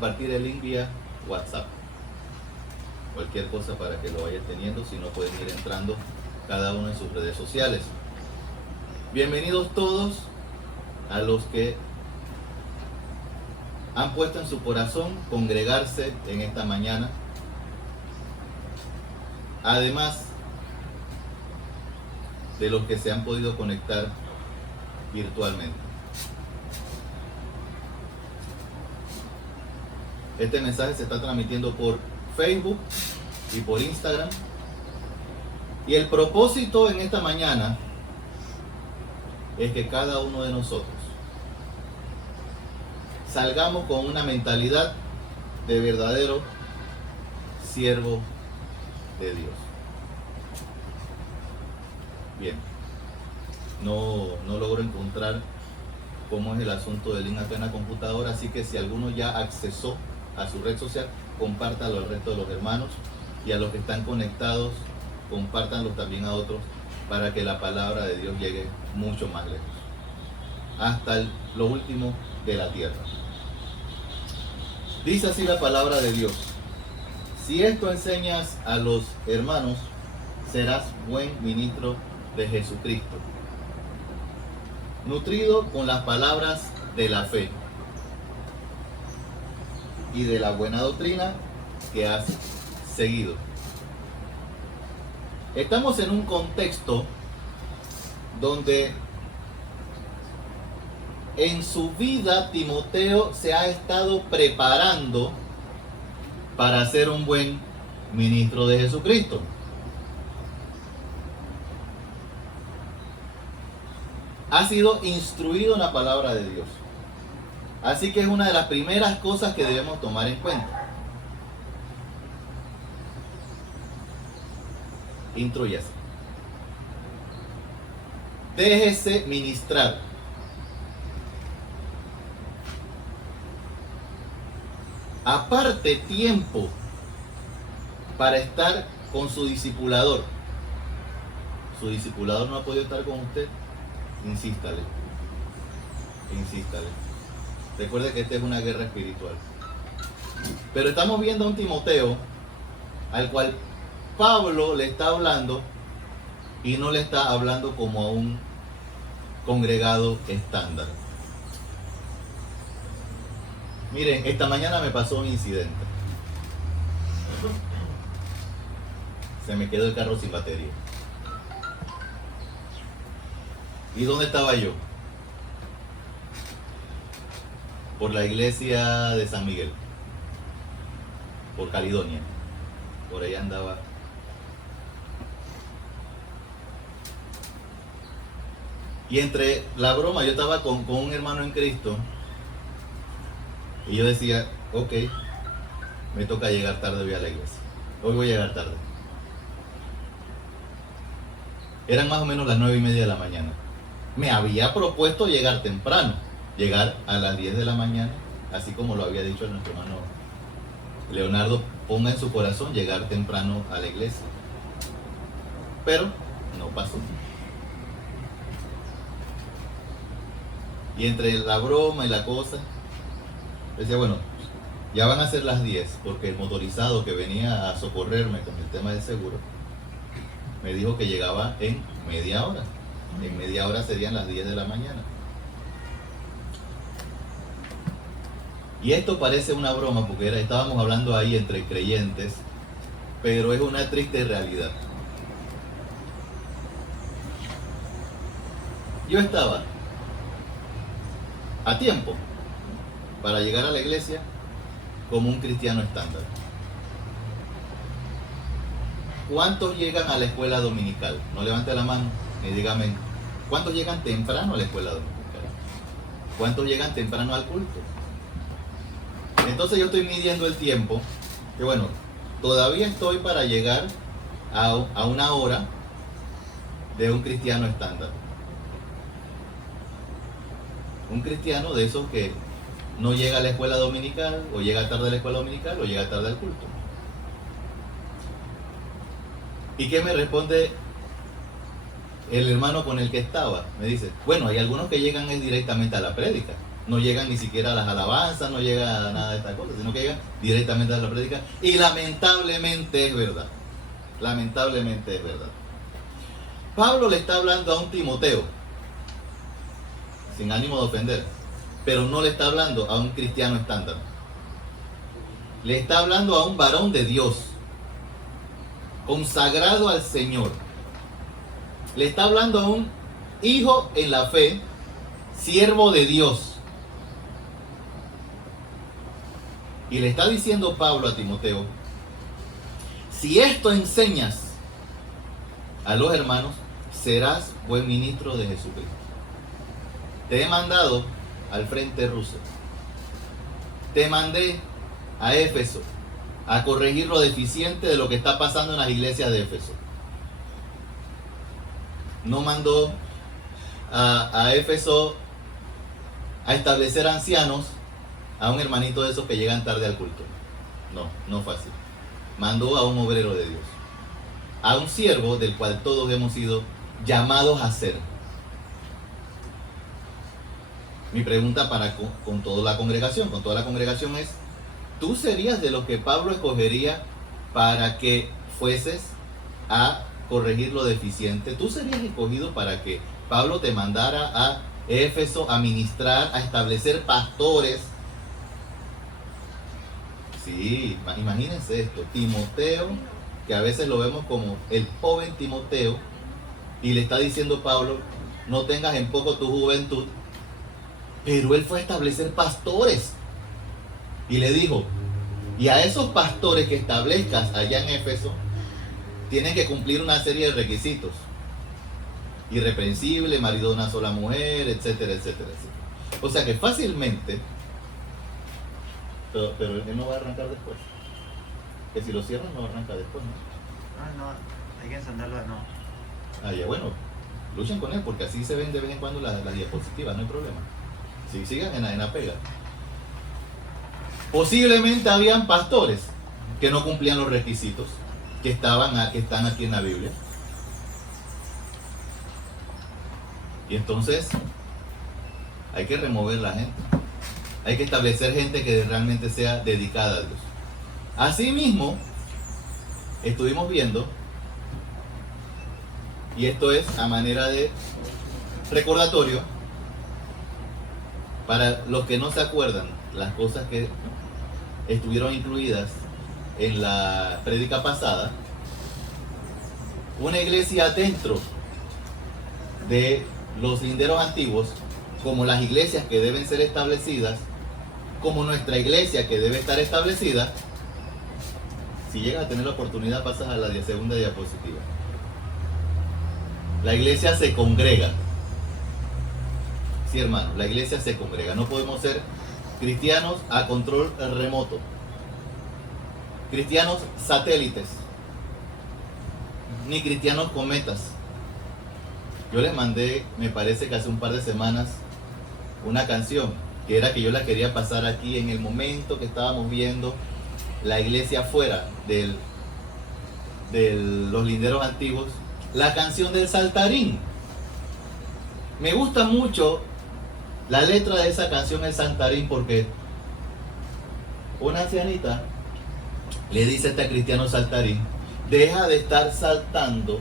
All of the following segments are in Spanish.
Compartir el link vía WhatsApp. Cualquier cosa para que lo vayas teniendo, si no pueden ir entrando cada uno en sus redes sociales. Bienvenidos todos a los que han puesto en su corazón congregarse en esta mañana. Además de los que se han podido conectar virtualmente. Este mensaje se está transmitiendo por Facebook y por Instagram. Y el propósito en esta mañana es que cada uno de nosotros salgamos con una mentalidad de verdadero siervo de Dios. Bien, no logro encontrar cómo es el asunto del link acá en la computadora, así que si alguno ya accesó a su red social, compártalo al resto de los hermanos, y a los que están conectados, compártanlo también a otros para que la palabra de Dios llegue mucho más lejos, hasta lo último de la tierra. Dice así la palabra de Dios: si esto enseñas a los hermanos, serás buen ministro de Jesucristo, nutrido con las palabras de la fe y de la buena doctrina que has seguido. Estamos en un contexto donde en su vida Timoteo se ha estado preparando para ser un buen ministro de Jesucristo. Ha sido instruido en la palabra de Dios. Así que es una de las primeras cosas que debemos tomar en cuenta. Instrúyase. Déjese ministrar. Aparte tiempo para estar con su discipulador. Su discipulador no ha podido estar con usted. Insístale. Insístale. Recuerde que esta es una guerra espiritual. Pero estamos viendo a un Timoteo al cual Pablo le está hablando, y no le está hablando como a un congregado estándar. Miren, esta mañana me pasó un incidente. Se me quedó el carro sin batería. ¿Y dónde estaba yo? Por la iglesia de San Miguel, por Caledonia. Por ahí andaba. Y entre la broma, yo estaba con un hermano en Cristo, y yo decía, ok, me toca llegar tarde hoy a la iglesia. Hoy voy a llegar tarde. Eran más o menos las 9:30 de la mañana. Me había propuesto llegar temprano, llegar a las 10 de la mañana, así como lo había dicho nuestro hermano Leonardo, ponga en su corazón llegar temprano a la iglesia. Pero no pasó. Y entre la broma y la cosa, decía, bueno, ya van a ser las 10, porque el motorizado que venía a socorrerme con el tema del seguro me dijo que llegaba en media hora. En media hora serían las 10 de la mañana. Y esto parece una broma, porque estábamos hablando ahí entre creyentes, pero es una triste realidad. Yo estaba a tiempo para llegar a la iglesia como un cristiano estándar. ¿Cuántos llegan a la escuela dominical? No levante la mano ni dígame. ¿Cuántos llegan temprano a la escuela dominical? ¿Cuántos llegan temprano al culto? Entonces yo estoy midiendo el tiempo, que bueno, todavía estoy para llegar a una hora de un cristiano estándar. Un cristiano de esos que no llega a la escuela dominical, o llega tarde a la escuela dominical, o llega tarde al culto. ¿Y qué me responde el hermano con el que estaba? Me dice, bueno, hay algunos que llegan directamente a la prédica. No llegan ni siquiera a las alabanzas, no llega a nada de estas cosas, sino que llegan directamente a la prédica. Y lamentablemente es verdad. Lamentablemente es verdad. Pablo le está hablando a un Timoteo, sin ánimo de ofender, pero no le está hablando a un cristiano estándar. Le está hablando a un varón de Dios, consagrado al Señor. Le está hablando a un hijo en la fe, siervo de Dios. Y le está diciendo Pablo a Timoteo, si esto enseñas a los hermanos, serás buen ministro de Jesucristo. Te he mandado al frente ruso. Te mandé a Éfeso a corregir lo deficiente de lo que está pasando en las iglesias de Éfeso. No mandó a Éfeso a establecer ancianos a un hermanito de esos que llegan tarde al culto. No fue así. Mandó a un obrero de Dios, a un siervo del cual todos hemos sido llamados a ser. Mi pregunta con toda la congregación es, ¿tú serías de los que Pablo escogería para que fueses a corregir lo deficiente? ¿Tú serías escogido para que Pablo te mandara a Éfeso a ministrar, a establecer pastores? Sí, imagínense esto, Timoteo, que a veces lo vemos como el joven Timoteo, y le está diciendo Pablo, no tengas en poco tu juventud, pero él fue a establecer pastores, y le dijo, y a esos pastores que establezcas allá en Éfeso, tienen que cumplir una serie de requisitos, irreprensible, marido de una sola mujer, etcétera, etcétera, etcétera. O sea que fácilmente, pero él no va a arrancar después. Que si lo cierran no arranca después, ¿no? No, hay que encenderlo de nuevo. Ah, ya, bueno, luchen con él porque así se ven de vez en cuando las diapositivas, no hay problema. Sí, sigan en la pega. Posiblemente habían pastores que no cumplían los requisitos que están aquí en la Biblia. Y entonces hay que remover la gente. Hay que establecer gente que realmente sea dedicada a Dios. Asimismo, estuvimos viendo, y esto es a manera de recordatorio, para los que no se acuerdan, las cosas que estuvieron incluidas en la prédica pasada, una iglesia dentro de los linderos antiguos, como las iglesias que deben ser establecidas, como nuestra iglesia que debe estar establecida. Si llegas a tener la oportunidad, pasas a la segunda diapositiva. La iglesia se congrega. Sí, hermano, la iglesia se congrega. No podemos ser cristianos a control remoto, cristianos satélites, ni cristianos cometas. Yo les mandé, me parece que hace un par de semanas, una canción que era que yo la quería pasar aquí en el momento que estábamos viendo la iglesia fuera de los linderos antiguos, la canción del saltarín. Me gusta mucho la letra de esa canción, el saltarín, porque una ancianita le dice a este cristiano saltarín, deja de estar saltando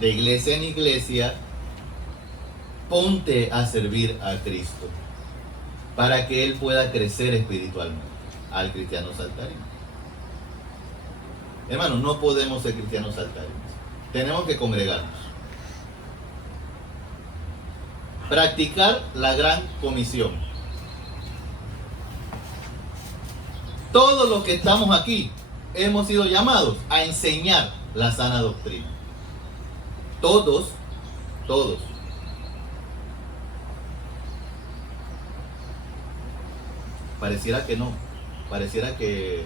de iglesia en iglesia, ponte a servir a Cristo para que Él pueda crecer espiritualmente, al cristiano saltarín. Hermano, no podemos ser cristianos saltarines. Tenemos que congregarnos. Practicar la gran comisión. Todos los que estamos aquí hemos sido llamados a enseñar la sana doctrina. Todos. Pareciera que no. Pareciera que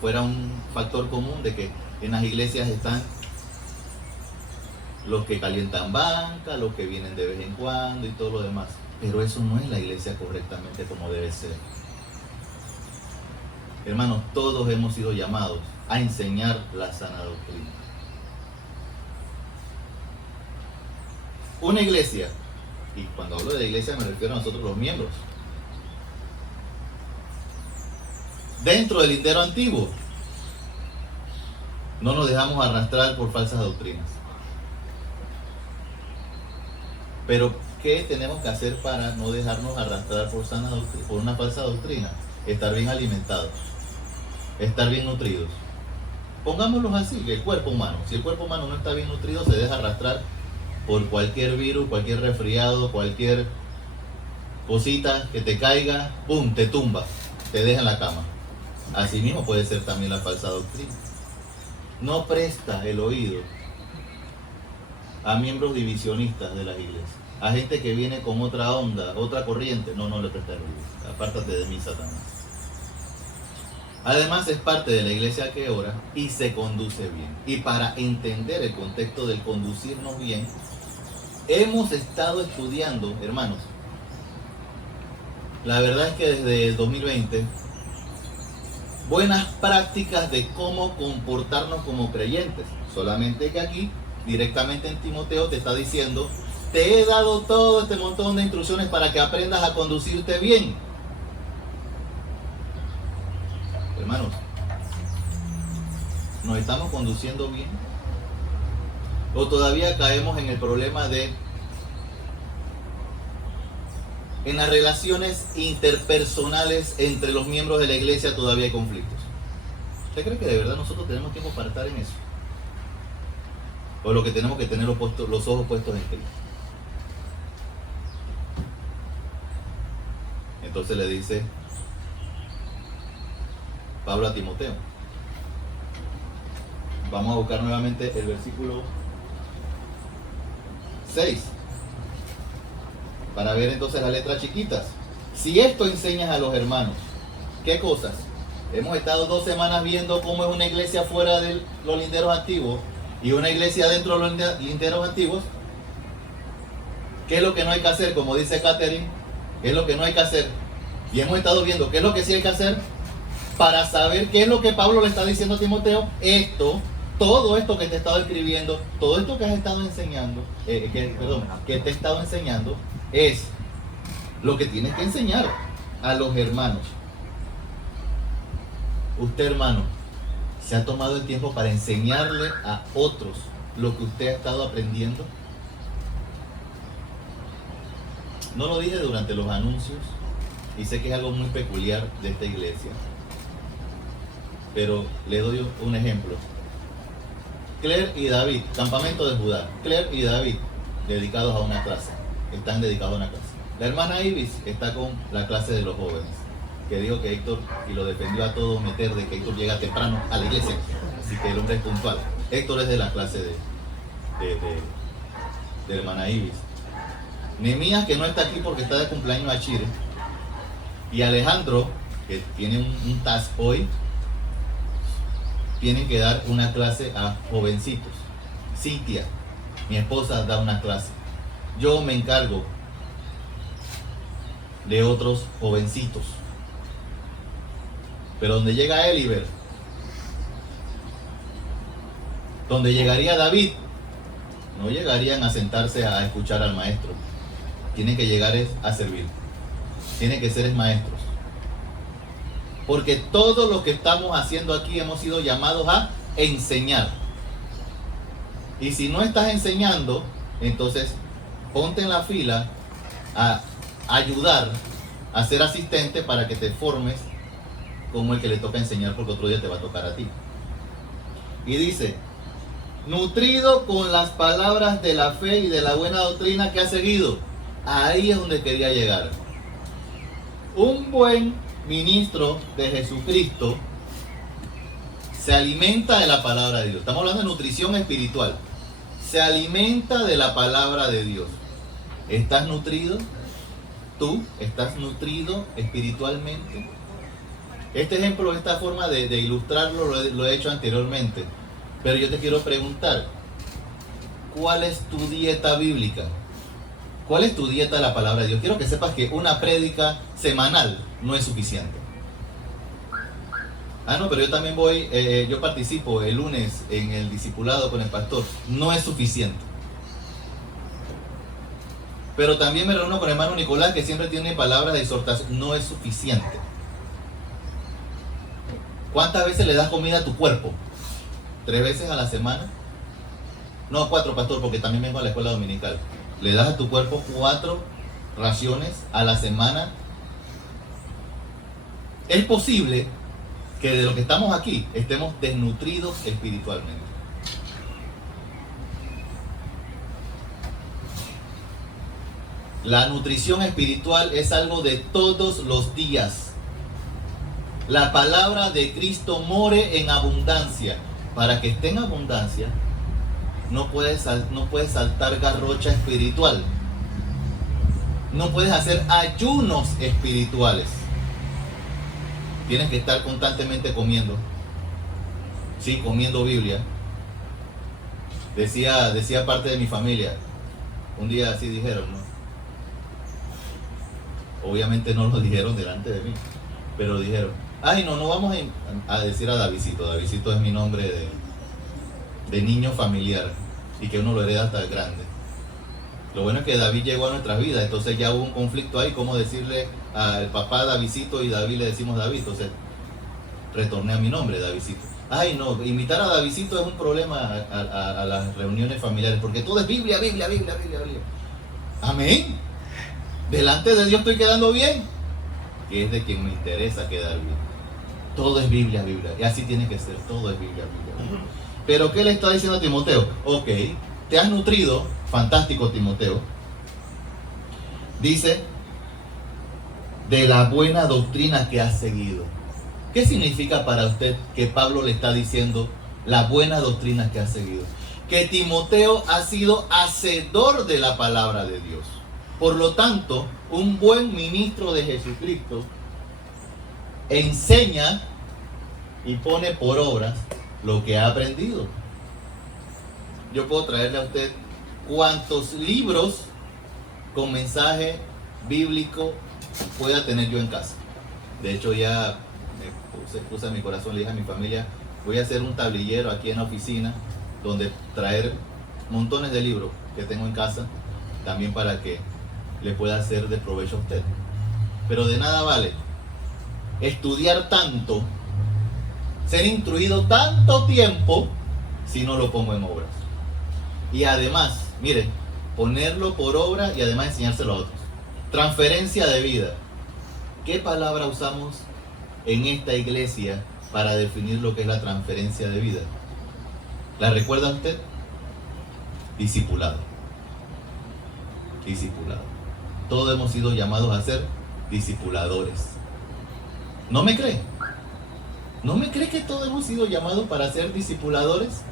fuera un factor común de que en las iglesias están los que calientan banca, los que vienen de vez en cuando y todo lo demás. Pero eso no es la iglesia correctamente como debe ser. Hermanos, todos hemos sido llamados a enseñar la sana doctrina. Una iglesia, y cuando hablo de la iglesia me refiero a nosotros los miembros, dentro del lindero antiguo. No nos dejamos arrastrar por falsas doctrinas. Pero, ¿qué tenemos que hacer para no dejarnos arrastrar por una falsa doctrina? Estar bien alimentados, estar bien nutridos. Pongámoslos así, el cuerpo humano. Si el cuerpo humano no está bien nutrido, se deja arrastrar por cualquier virus, cualquier resfriado, cualquier cosita que te caiga, ¡pum!, te tumba, te deja en la cama. Así mismo puede ser también la falsa doctrina. No presta el oído a miembros divisionistas de las iglesias, a gente que viene con otra onda, otra corriente. No le presta el oído. Apártate de mí, Satanás. Además, es parte de la iglesia que ora y se conduce bien. Y para entender el contexto del conducirnos bien, hemos estado estudiando, hermanos. La verdad es que desde el 2020, buenas prácticas de cómo comportarnos como creyentes. Solamente que aquí, directamente en Timoteo, te está diciendo: te he dado todo este montón de instrucciones para que aprendas a conducirte bien. Hermanos, ¿nos estamos conduciendo bien? ¿O todavía caemos en el problema de, en las relaciones interpersonales entre los miembros de la iglesia todavía hay conflictos? ¿Usted cree que de verdad nosotros tenemos tiempo para estar en eso? ¿O lo que tenemos que tener los ojos puestos en Cristo? Entonces le dice Pablo a Timoteo. Vamos a buscar nuevamente el versículo 6 para ver entonces las letras chiquitas. Si esto enseñas a los hermanos, ¿qué cosas? Hemos estado 2 semanas viendo cómo es una iglesia fuera de los linderos antiguos y una iglesia dentro de los linderos antiguos. ¿Qué es lo que no hay que hacer? Como dice Catherine, ¿qué es lo que no hay que hacer? Y hemos estado viendo qué es lo que sí hay que hacer para saber qué es lo que Pablo le está diciendo a Timoteo. Todo esto que te he estado escribiendo, todo esto que has estado enseñando, que te he estado enseñando, es lo que tienes que enseñar a los hermanos. Usted, hermano, ¿se ha tomado el tiempo para enseñarle a otros lo que usted ha estado aprendiendo? No lo dije durante los anuncios y sé que es algo muy peculiar de esta iglesia, pero le doy un ejemplo. Claire y David, campamento de Judá. Claire y David, dedicados a una clase, están dedicados a una clase. La hermana Ibis está con la clase de los jóvenes, que dijo que Héctor, y lo defendió a todo meter, de que Héctor llega temprano a la iglesia, así que el hombre es puntual. Héctor es de la clase de hermana Ibis. Nehemías, que no está aquí porque está de cumpleaños a Chile, y Alejandro, que tiene un task hoy, tienen que dar una clase a jovencitos. Cintia, mi esposa, da una clase. Yo me encargo de otros jovencitos. Pero donde llega Eliber, donde llegaría David, no llegarían a sentarse a escuchar al maestro. Tienen que llegar a servir. Tienen que ser maestros. Porque todo lo que estamos haciendo aquí hemos sido llamados a enseñar. Y si no estás enseñando, entonces ponte en la fila a ayudar, a ser asistente para que te formes como el que le toca enseñar, porque otro día te va a tocar a ti. Y dice: nutrido con las palabras de la fe y de la buena doctrina que ha seguido. Ahí es donde quería llegar. Un buen ministro de Jesucristo se alimenta de la palabra de Dios. Estamos hablando de nutrición espiritual. Se alimenta de la palabra de Dios. ¿Estás nutrido? ¿Tú estás nutrido espiritualmente? Este ejemplo, esta forma de ilustrarlo lo he hecho anteriormente, pero yo te quiero preguntar: ¿cuál es tu dieta bíblica? ¿Cuál es tu dieta de la palabra de Dios? Quiero que sepas que una prédica semanal no es suficiente. No, pero yo también yo participo el lunes en el discipulado con el pastor. No es suficiente. Pero también me reúno con el hermano Nicolás, que siempre tiene palabras de exhortación. No es suficiente. ¿Cuántas veces le das comida a tu cuerpo? ¿3 veces a la semana? No, 4, pastor, porque también vengo a la escuela dominical. ¿Le das a tu cuerpo 4 raciones a la semana? Es posible que de lo que estamos aquí estemos desnutridos espiritualmente. La nutrición espiritual es algo de todos los días. La palabra de Cristo more en abundancia. Para que esté en abundancia, no puedes saltar garrocha espiritual. No puedes hacer ayunos espirituales. Tienes que estar constantemente comiendo. Sí, comiendo Biblia. Decía parte de mi familia. Un día así dijeron, ¿no? Obviamente no lo dijeron delante de mí, pero dijeron, ay, no vamos a decir a Davidcito. Davidcito es mi nombre de niño familiar y que uno lo hereda hasta grande. Lo bueno es que David llegó a nuestras vidas, entonces ya hubo un conflicto ahí, cómo decirle al papá Davidcito y David le decimos David, entonces retorné a mi nombre, Davidcito. Ay, no, invitar a Davidcito es un problema a las reuniones familiares, porque todo es Biblia. Amén. Delante de Dios estoy quedando bien, que es de quien me interesa quedar bien. Todo es Biblia. Y así tiene que ser, todo es Biblia. Pero ¿qué le está diciendo a Timoteo? Ok, te has nutrido, fantástico Timoteo. Dice, de la buena doctrina que has seguido. ¿Qué significa para usted que Pablo le está diciendo la buena doctrina que has seguido? Que Timoteo ha sido hacedor de la palabra de Dios. Por lo tanto, un buen ministro de Jesucristo enseña y pone por obras lo que ha aprendido. Yo puedo traerle a usted cuantos libros con mensaje bíblico pueda tener yo en casa. De hecho, ya puse en mi corazón, le dije a mi familia, voy a hacer un tablillero aquí en la oficina donde traer montones de libros que tengo en casa, también para que le pueda ser de provecho a usted. Pero de nada vale estudiar tanto, ser instruido tanto tiempo, si no lo pongo en obras. Y además, mire, ponerlo por obra y además enseñárselo a otros. Transferencia de vida. ¿Qué palabra usamos en esta iglesia para definir lo que es la transferencia de vida? ¿La recuerda usted? Discipulado. Todos hemos sido llamados a ser discipuladores. ¿No me cree? ¿No me cree que todos hemos sido llamados para ser discipuladores?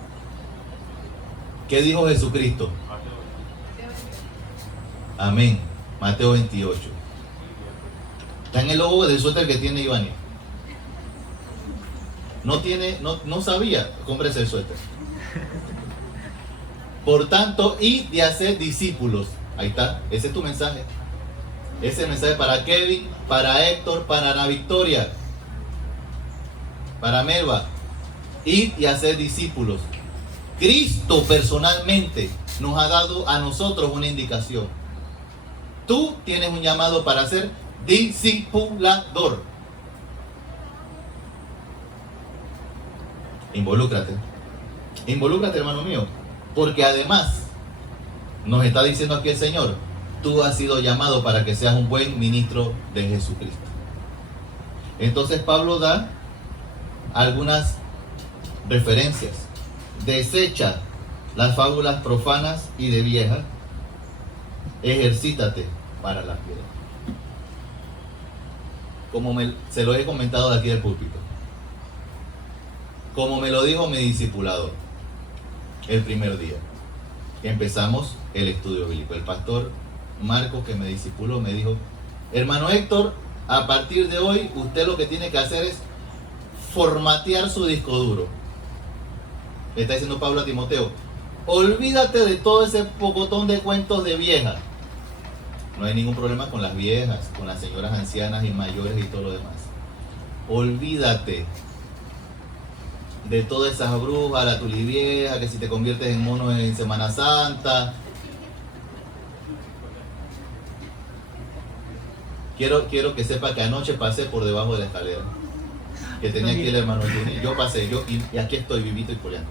¿Qué dijo Jesucristo? Amén. Mateo 28. Está en el logo del suéter que tiene Ivani. No sabía, cómprese el suéter. Por tanto, id de hacer discípulos. Ahí está, ese es tu mensaje. Ese mensaje para Kevin, para Héctor, para Ana Victoria, para Melba. Id y hacer discípulos. Cristo personalmente nos ha dado a nosotros una indicación. Tú tienes un llamado para ser discipulador. Involúcrate, hermano mío, porque además nos está diciendo aquí el Señor, tú has sido llamado para que seas un buen ministro de Jesucristo. Entonces Pablo da algunas referencias. Desecha las fábulas profanas y de vieja. Ejercítate para la piedad. Como se lo he comentado de aquí del púlpito. Como me lo dijo mi discipulador el primer día que empezamos el estudio bíblico. El pastor Marcos, que me discipuló, me dijo, hermano Héctor, a partir de hoy usted lo que tiene que hacer es formatear su disco duro. Le está diciendo Pablo a Timoteo, olvídate de todo ese pocotón de cuentos de viejas. No hay ningún problema con las viejas, con las señoras ancianas y mayores y todo lo demás. Olvídate de todas esas brujas, la tulivieja, que si te conviertes en mono en Semana Santa. Quiero que sepa que anoche pasé por debajo de la escalera. que tenía aquí el hermano Juni. Yo pasé, y aquí estoy vivito y coleando.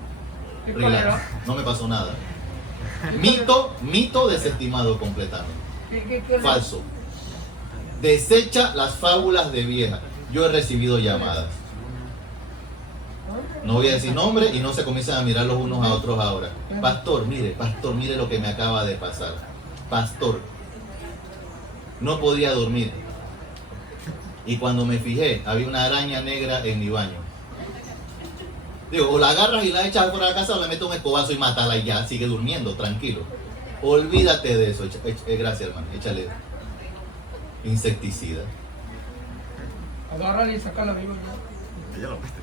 ¿Qué Relax, colero? no me pasó nada. Mito desestimado completamente. ¿Qué Falso. Desecha las fábulas de vieja. Yo he recibido llamadas. No voy a decir nombre y no se comienzan a mirar los unos a otros ahora. Pastor, mire lo que me acaba de pasar. Pastor, no podía dormir. Y cuando me fijé, había una araña negra en mi baño. Digo, o la agarras y la echas fuera de la casa o le metes un escobazo y mátala y ya, sigue durmiendo, tranquilo. Olvídate de eso. Gracias, hermano. Échale insecticida. Agárrale y sácala vivo ya. Ya lo viste.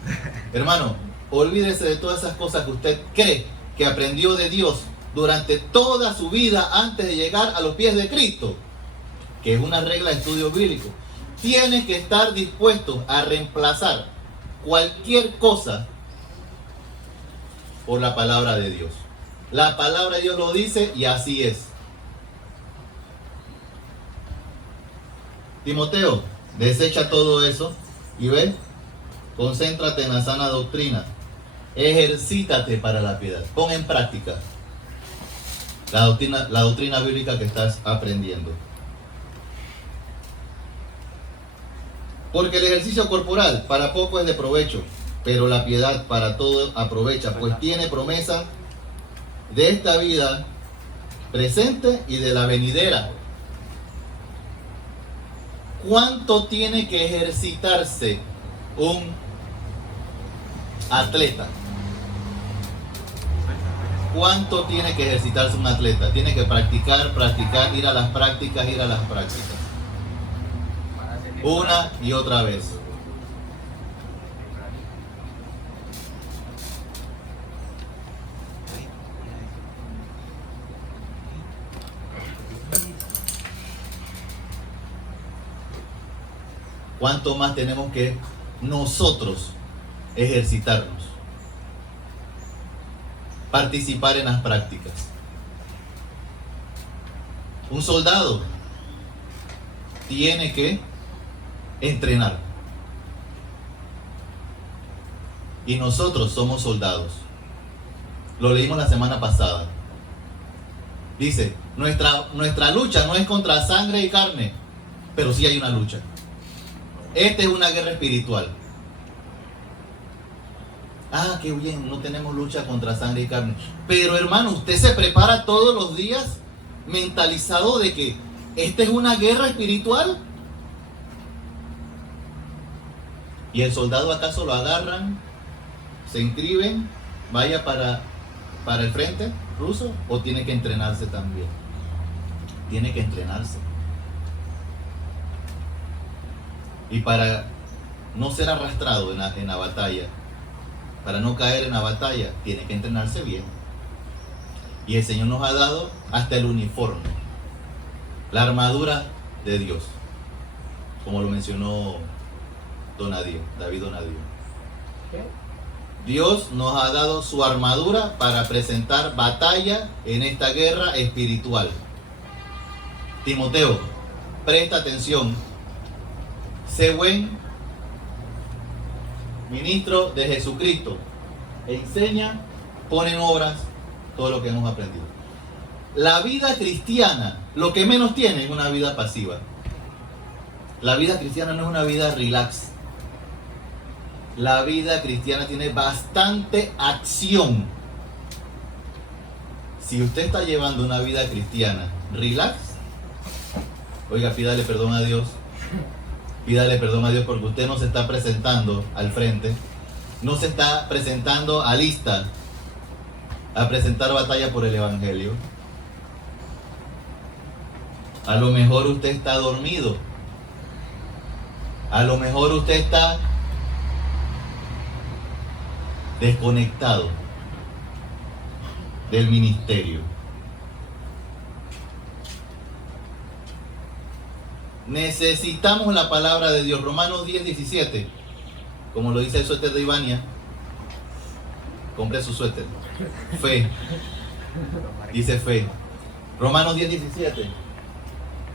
Hermano, olvídese de todas esas cosas que usted cree que aprendió de Dios durante toda su vida antes de llegar a los pies de Cristo, que es una regla de estudio bíblico. Tiene que estar dispuesto a reemplazar cualquier cosa por la palabra de Dios. La palabra de Dios lo dice y así es. Timoteo, desecha todo eso y ve, concéntrate en la sana doctrina. Ejercítate para la piedad. Pon en práctica la doctrina bíblica que estás aprendiendo. Porque el ejercicio corporal para poco es de provecho, pero la piedad para todo aprovecha, pues tiene promesa de esta vida presente y de la venidera. ¿Cuánto tiene que ejercitarse un atleta? ¿Cuánto tiene que ejercitarse un atleta? Tiene que practicar, ir a las prácticas. Una y otra vez. ¿Cuánto más tenemos que nosotros ejercitarnos? Participar en las prácticas. Un soldado tiene que entrenar. Y nosotros somos soldados. Lo leímos la semana pasada. Dice, nuestra lucha no es contra sangre y carne, pero sí hay una lucha. Esta es una guerra espiritual. Ah, qué bien, no tenemos lucha contra sangre y carne. Pero hermano, usted se prepara todos los días mentalizado de que esta es una guerra espiritual. ¿Y el soldado acaso lo agarran, se inscriben, vaya para el frente ruso o tiene que entrenarse también? Tiene que entrenarse. Y para no ser arrastrado en la batalla, para no caer en la batalla, tiene que entrenarse bien. Y el Señor nos ha dado hasta el uniforme, la armadura de Dios, como lo mencionó David Donadío. Dios nos ha dado su armadura para presentar batalla en esta guerra espiritual. Timoteo, presta atención. Sé buen ministro de Jesucristo. Enseña, pone en obras todo lo que hemos aprendido. La vida cristiana, lo que menos tiene es una vida pasiva. La vida cristiana no es una vida relax. La vida cristiana tiene bastante acción. Si usted está llevando una vida cristiana relax, oiga, pídale perdón a Dios. Pídale perdón a Dios porque usted no se está presentando al frente, no se está presentando a lista a presentar batalla por el Evangelio. A lo mejor usted está dormido. A lo mejor usted está desconectado del ministerio. Necesitamos la palabra de Dios. Romanos 10:17, como lo dice el suéter de Ivania. Compre su suéter. Fe. Dice fe. Romanos 10:17.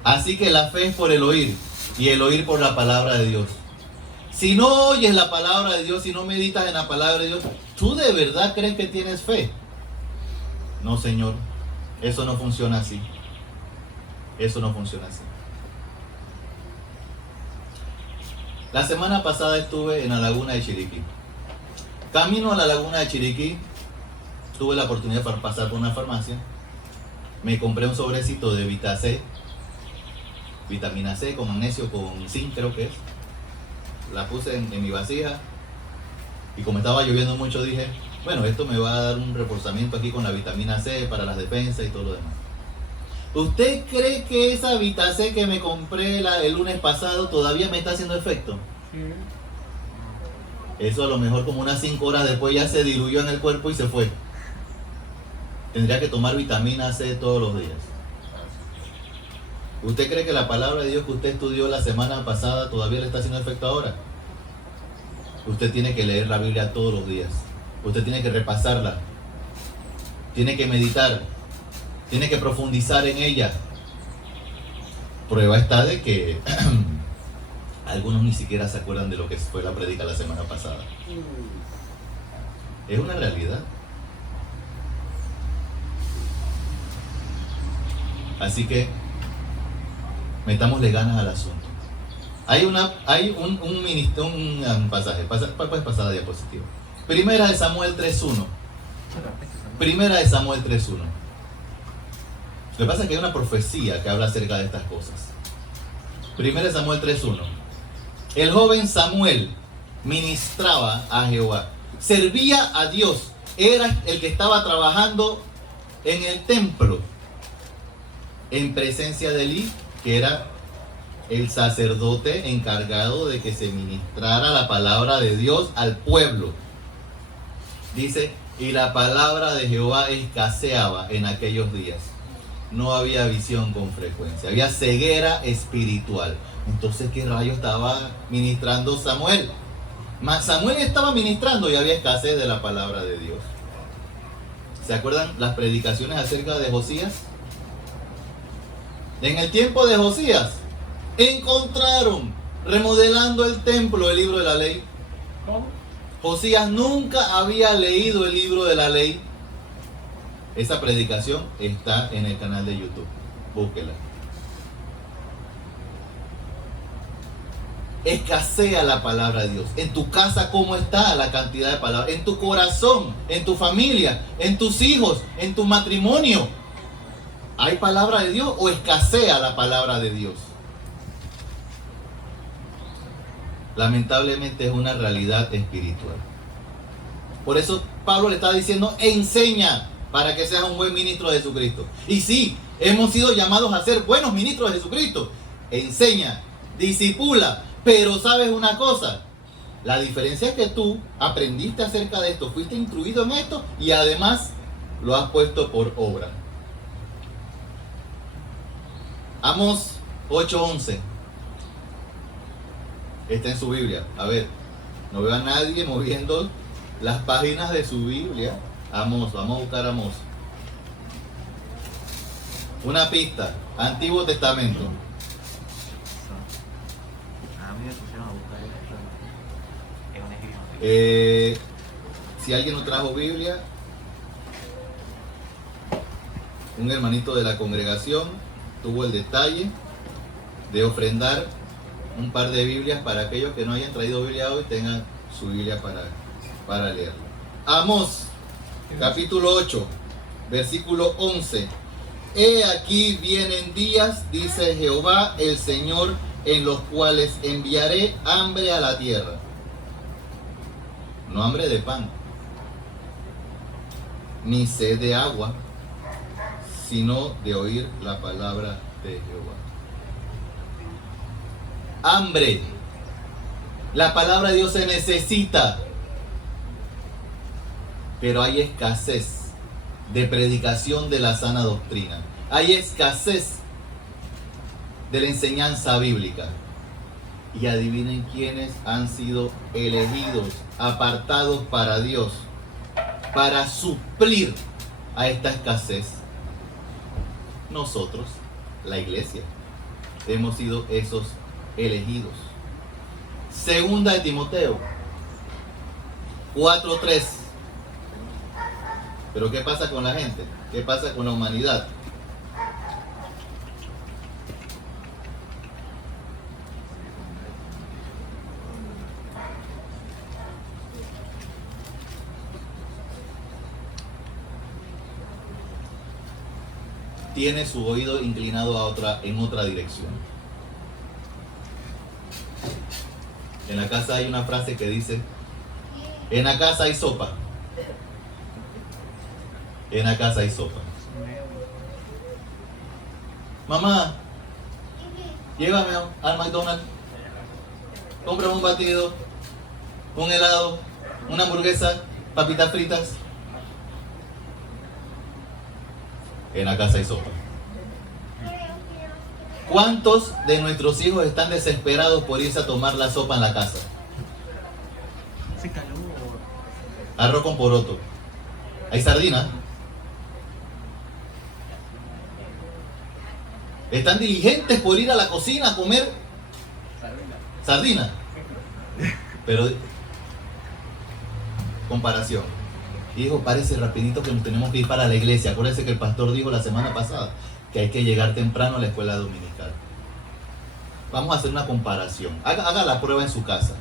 Así que la fe es por el oír, y el oír por la palabra de Dios. Si no oyes la palabra de Dios, si no meditas en la palabra de Dios, ¿tú de verdad crees que tienes fe? No, Señor, eso no funciona así. Eso no funciona así. La semana pasada estuve en la laguna de Chiriquí. Camino a la laguna de Chiriquí, tuve la oportunidad de pasar por una farmacia. Me compré un sobrecito de Vita C, vitamina C con magnesio, con zinc creo que es. La puse en mi vasija y como estaba lloviendo mucho dije, bueno, esto me va a dar un reforzamiento aquí con la vitamina C para las defensas y todo lo demás. ¿Usted cree que esa Vita C que me compré el lunes pasado todavía me está haciendo efecto? Sí. Eso a lo mejor como unas 5 horas después ya se diluyó en el cuerpo y se fue. Tendría que tomar vitamina C todos los días. ¿Usted cree que la palabra de Dios que usted estudió la semana pasada todavía le está haciendo efecto ahora? Usted tiene que leer la Biblia todos los días. Usted tiene que repasarla. Tiene que meditar. Tiene que profundizar en ella. Prueba está de que algunos ni siquiera se acuerdan de lo que fue la prédica la semana pasada. Es una realidad. Así que metámosle ganas al asunto. Hay un pasaje. Puedes pasar la diapositiva. Primera de Samuel 3.1. Primera de Samuel 3.1. Lo que pasa es que hay una profecía que habla acerca de estas cosas. Primera de Samuel 3.1. El joven Samuel ministraba a Jehová. Servía a Dios. Era el que estaba trabajando en el templo. En presencia de Elí, que era el sacerdote encargado de que se ministrara la palabra de Dios al pueblo. Dice, y la palabra de Jehová escaseaba en aquellos días. No había visión con frecuencia, había ceguera espiritual. Entonces, ¿qué rayo estaba ministrando Samuel? Samuel estaba ministrando y había escasez de la palabra de Dios. ¿Se acuerdan las predicaciones acerca de Josías? En el tiempo de Josías, encontraron, remodelando el templo, el libro de la ley. ¿Cómo? Josías nunca había leído el libro de la ley. Esa predicación está en el canal de YouTube. Búsquela. Escasea la palabra de Dios. En tu casa, ¿cómo está la cantidad de palabras? En tu corazón, en tu familia, en tus hijos, en tu matrimonio. ¿Hay palabra de Dios o escasea la palabra de Dios? Lamentablemente es una realidad espiritual. Por eso Pablo le está diciendo, enseña para que seas un buen ministro de Jesucristo. Y sí, hemos sido llamados a ser buenos ministros de Jesucristo. Enseña, discipula, pero ¿sabes una cosa? La diferencia es que tú aprendiste acerca de esto, fuiste instruido en esto y además lo has puesto por obra. Amós 8:11. Está en su Biblia. A ver, no veo a nadie moviendo las páginas de su Biblia. Amós, vamos a buscar Amós. Una pista, Antiguo Testamento. A mí me pusieron a buscar esto en un escrito. Si alguien no trajo Biblia, un hermanito de la congregación tuvo el detalle de ofrendar un par de Biblias para aquellos que no hayan traído Biblia hoy, tengan su Biblia para leerlo. Amós, capítulo 8, versículo 11. He aquí vienen días, dice Jehová el Señor, en los cuales enviaré hambre a la tierra. No hambre de pan, ni sed de agua, sino de oír la palabra de Jehová. Hambre. La palabra de Dios se necesita, pero hay escasez de predicación de la sana doctrina. Hay escasez de la enseñanza bíblica. Y adivinen quiénes han sido elegidos, apartados para Dios, para suplir a esta escasez. Nosotros, la iglesia, hemos sido esos elegidos. Segunda de Timoteo 4:3. Pero ¿qué pasa con la gente? ¿Qué pasa con la humanidad? Tiene su oído inclinado en otra dirección. En la casa hay una frase que dice: en la casa hay sopa. En la casa hay sopa. Mamá, llévame al McDonald's. Cómprame un batido, un helado, una hamburguesa, papitas fritas. En la casa hay sopa. ¿Cuántos de nuestros hijos están desesperados por irse a tomar la sopa en la casa? Hace calor. Arroz con poroto. Hay sardina. Están diligentes por ir a la cocina a comer sardina. Pero, comparación. Hijo, párese rapidito que nos tenemos que ir para la iglesia. Acuérdense que el pastor dijo la semana pasada que hay que llegar temprano a la escuela dominical. Vamos a hacer una comparación. Haga la prueba en su casa.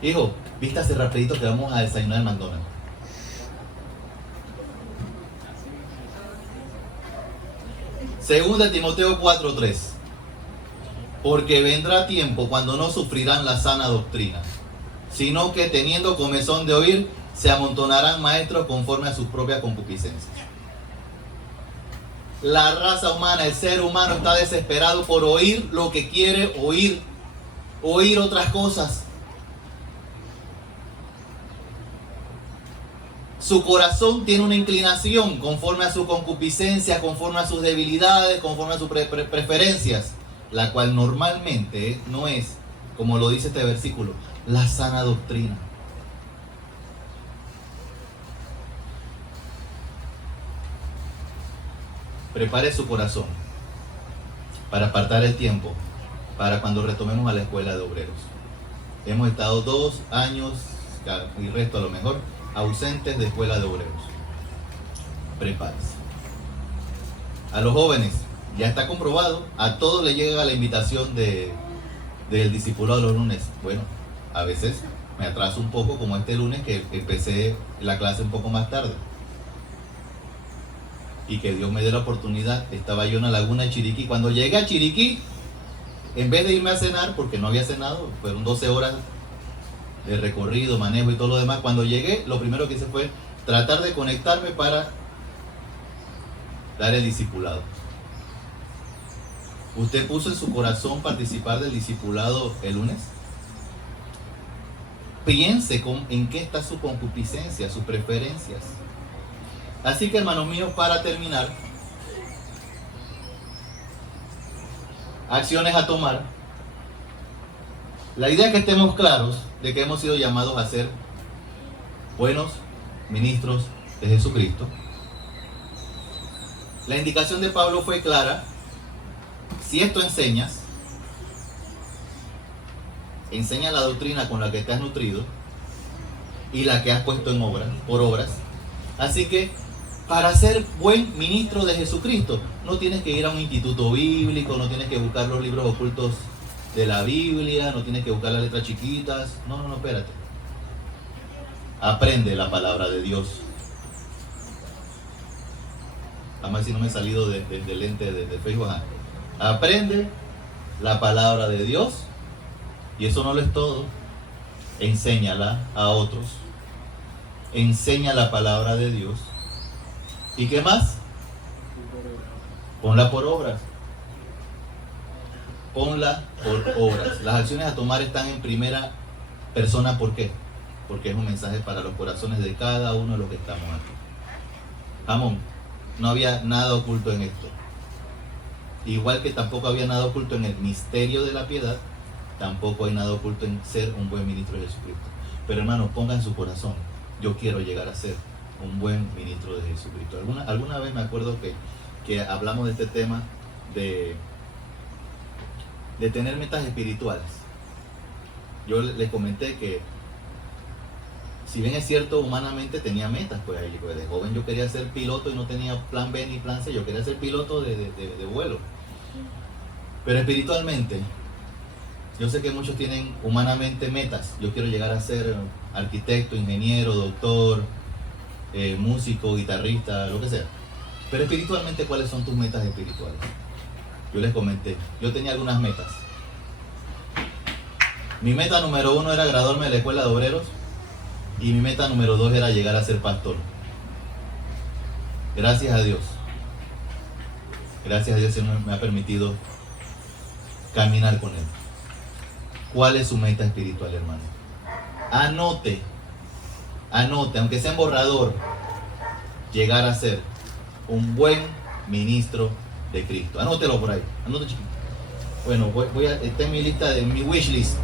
Hijo, vístase rapidito que vamos a desayunar en McDonald's. Segunda de Timoteo 4:3. Porque vendrá tiempo cuando no sufrirán la sana doctrina, sino que teniendo comezón de oír, se amontonarán maestros conforme a sus propias concupiscencias. La raza humana, el ser humano está desesperado por oír lo que quiere oír, oír otras cosas. Su corazón tiene una inclinación conforme a su concupiscencia, conforme a sus debilidades, conforme a sus preferencias, la cual normalmente no es, como lo dice este versículo, la sana doctrina. Prepare su corazón para apartar el tiempo para cuando retomemos a la escuela de obreros. Hemos estado 2 años y resto a lo mejor ausentes de escuela de obreros. Prepárese. A los jóvenes, ya está comprobado, a todos les llega la invitación del discipulado de los lunes. Bueno, a veces me atraso un poco, como este lunes que empecé la clase un poco más tarde. Y que Dios me dé la oportunidad. Estaba yo en la laguna de Chiriquí. Cuando llegué a Chiriquí, en vez de irme a cenar, porque no había cenado, fueron 12 horas de recorrido, manejo y todo lo demás. Cuando llegué, lo primero que hice fue tratar de conectarme para dar el discipulado. ¿Usted puso en su corazón participar del discipulado el lunes? Piense en qué está su concupiscencia, sus preferencias. Así que, hermanos míos, para terminar, acciones a tomar. La idea es que estemos claros de que hemos sido llamados a ser buenos ministros de Jesucristo. La indicación de Pablo fue clara. Si esto enseñas, enseña la doctrina con la que te has nutrido y la que has puesto en obra, por obras. Así que, para ser buen ministro de Jesucristo, no tienes que ir a un instituto bíblico, no tienes que buscar los libros ocultos de la Biblia, no tienes que buscar las letras chiquitas. No, espérate. Aprende la palabra de Dios. Además, si no me he salido del lente de Facebook. Aprende la palabra de Dios. Y eso no lo es todo. Enséñala a otros. Enseña la palabra de Dios. ¿Y qué más? Ponla por obras. Ponla por obras. Las acciones a tomar están en primera persona. ¿Por qué? Porque es un mensaje para los corazones de cada uno de los que estamos aquí. Amón. No había nada oculto en esto. Igual que tampoco había nada oculto en el misterio de la piedad, tampoco hay nada oculto en ser un buen ministro de Jesucristo. Pero hermanos, pongan en su corazón, yo quiero llegar a ser un buen ministro de Jesucristo. Alguna vez me acuerdo que hablamos de este tema de tener metas espirituales. yo les comenté que, si bien es cierto, humanamente tenía metas, pues ahí pues, de joven yo quería ser piloto y no tenía plan B ni plan C, yo quería ser piloto de vuelo. Pero espiritualmente, yo sé que muchos tienen humanamente metas. Yo quiero llegar a ser arquitecto, ingeniero, doctor, músico, guitarrista, lo que sea. Pero espiritualmente, ¿cuáles son tus metas espirituales? Yo les comenté, yo tenía algunas metas. Mi meta número 1 era graduarme de la escuela de obreros y mi meta número 2 era llegar a ser pastor. Gracias a Dios. Gracias a Dios Él me ha permitido caminar con Él. ¿Cuál es su meta espiritual, hermano? Anote, aunque sea en borrador, llegar a ser un buen ministro de Cristo. Anótelo por ahí, anote chiquito. Bueno, está en mi lista, de mi wish list.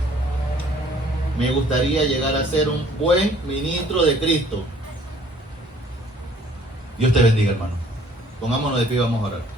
Me gustaría llegar a ser un buen ministro de Cristo. Dios te bendiga, hermano. Pongámonos de pie y vamos a orar.